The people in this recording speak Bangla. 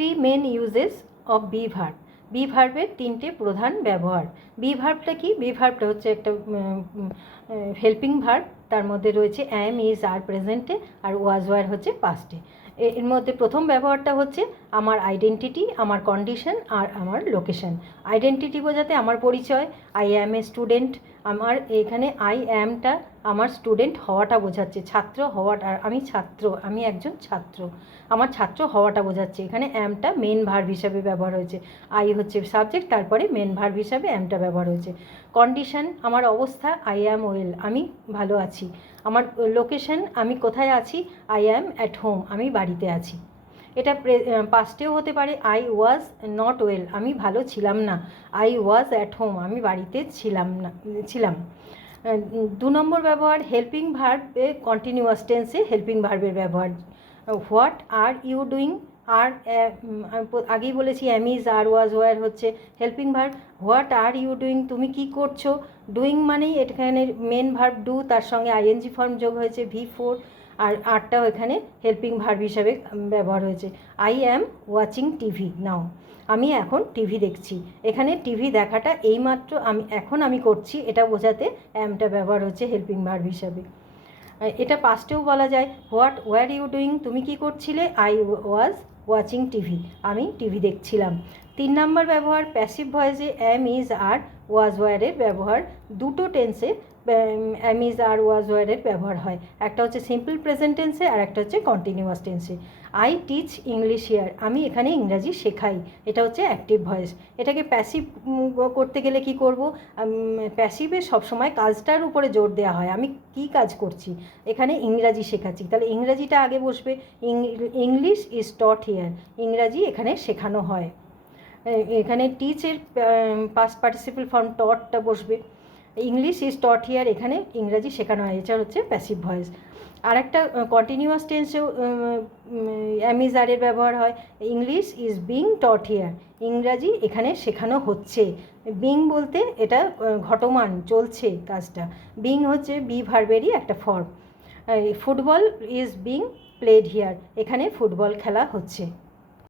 Three main uses of be verb be ভার্বের তিনটে প্রধান ব্যবহার। বি ভার্বটা কি? বি ভার্বটা হচ্ছে একটা হেল্পিং ভার্ব তার মধ্যে রয়েছে am is R প্রেজেন্টে R was were হচ্ছে পাস্টে এর মধ্যে প্রথম ব্যবহারটা হচ্ছে আমার আইডেন্টিটি আমার কন্ডিশন আর আমার লোকেশন আইডেন্টিটি বোঝাতে আমার পরিচয় আই অ্যাম এ স্টুডেন্ট আমার এখানে আই অ্যামটা আমার স্টুডেন্ট হওয়াটা বোঝাচ্ছে, ছাত্র হওয়াটা আমি ছাত্র, আমি একজন ছাত্র। আমার ছাত্র হওয়াটা বোঝাচ্ছে, এখানে অ্যামটা মেন ভার্ব হিসাবে ব্যবহার হয়েছে। আই হচ্ছে সাবজেক্ট তারপরে মেন ভার্ব হিসাবে অ্যামটা ব্যবহার হয়েছে। কন্ডিশন আমার অবস্থা আই অ্যাম ওয়েল আমি ভালো আছি। আমার লোকেশন আমি কোথায় আছি? আই অ্যাম অ্যাট হোম আমি বাড়িতে আছি। এটা পাস্টেও হতে পারে আই ওয়াজ নট ওয়েল আমি ভালো ছিলাম না আই ওয়াজ অ্যাট হোম আমি বাড়িতে ছিলাম না, ছিলাম। দু নম্বর ব্যবহার হেল্পিং ভার্বে কন্টিনিউয়াস টেন্সে হেল্পিং ভার্বের ব্যবহার। হোয়াট আর ইউ ডুইং আর আগেই বলেছি, am is are was were হচ্ছে helping verb. What are you doing? তুমি কি করছ? ডুইং মানেই এখানে মেন ভার্ব ডু, তার সঙ্গে আইএনজি ফর্ম যোগ হয়েছে, ভি ফোর, আর আরটাও এখানে হেল্পিং ভার্ব হিসাবে ব্যবহার হয়েছে। I am watching TV now. আমি এখন টিভি দেখছি। এখানে টিভি দেখাটা এইমাত্র আমি, এখন আমি করছি, এটা বোঝাতে অ্যামটা ব্যবহার হচ্ছে হেল্পিং ভার্ব হিসাবে। এটা পাস্টেও বলা যায়। What, were you doing? তুমি কি করছিলে? আই ওয়াজ ওয়াচিং টিভি আমি টিভি দেখছিলাম। তিন নম্বর ব্যবহার প্যাসিভ ভয়েসে অ্যাম ইজ আর ওয়াজ ওয়ারের ব্যবহার। দুটো টেন্সে অ্যাম ইজ আর ওয়াজ ওয়ারের ব্যবহার হয়। একটা হচ্ছে সিম্পল প্রেজেন্ট টেন্সে আর একটা হচ্ছে কন্টিনিউয়াস টেন্সে আই টিচ ইংলিশ ইয়ার আমি এখানে ইংরাজি শেখাই। এটা হচ্ছে অ্যাক্টিভ ভয়েস এটাকে প্যাসিভ করতে গেলে কি করব? প্যাসিভে সবসময় কাজটার উপরে জোর দেওয়া হয়। আমি কি কাজ করছি? এখানে ইংরাজি শেখাচ্ছি। তাহলে ইংরাজিটা আগে বসবে। ইংলিশ ইজ টট হিয়ার ইংরাজি এখানে শেখানো হয়। এখানে টিচের পাস পার্টিসিপাল ফর্ম টটটা বসবে। ইংলিশ ইজ টট হিয়ার এখানে ইংরাজি শেখানো হয়, এছাড়া হচ্ছে প্যাসিভ ভয়েস আর একটা কন্টিনিউয়াস টেন্সেও অ্যামিজারের ব্যবহার হয়। English is being taught here ইংরাজি এখানে শেখানো হচ্ছে। বিং বলতে এটা ঘটমান, চলছে কাজটা। বিং হচ্ছে বি ভার্বেরই একটা form football is being played here এখানে ফুটবল খেলা হচ্ছে।